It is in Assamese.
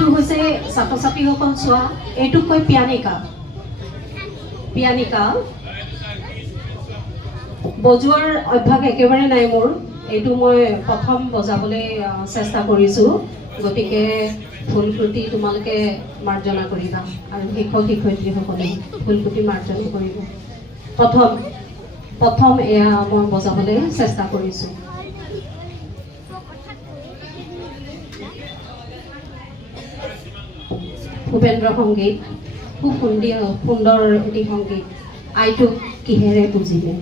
এইটো হৈছে ছাত্ৰ ছাত্ৰীসকল চোৱা, এইটোক কয় পিয়ানিকা। পিয়ানিকা বজোৱাৰ অভ্যাস একেবাৰে নাই মোৰ, এইটো মই প্ৰথম বজাবলৈ চেষ্টা কৰিছোঁ। গতিকে ভুল ত্ৰুটি তোমালোকে মাৰ্জনা কৰিবা আৰু শিক্ষক শিক্ষয়িত্ৰীসকলে ভুল ত্ৰুটি মাৰ্জনা কৰিব। প্ৰথম এয়া মই বজাবলৈ চেষ্টা কৰিছোঁ। ভূপেন্দ্ৰ সংগীত, খুব সুন্দৰ এটি সংগীত। আইটোক কিহেৰে বুজিলে।